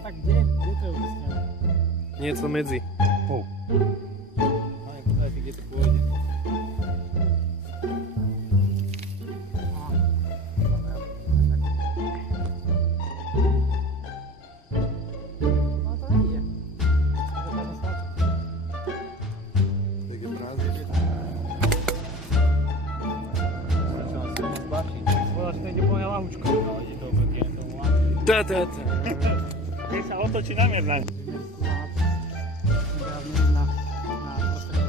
tak kde to je umiestnené? Nieco medzi. Pane, pozrite, kde to pôjde. No to nejde. To tam stať. Tak je prázdne. Začal si moc bašiť. Povedal, že to ide plne lahúčko. No, ide to oproti tomu lahúčku. Keď sa otočí na mierna. Na prostredie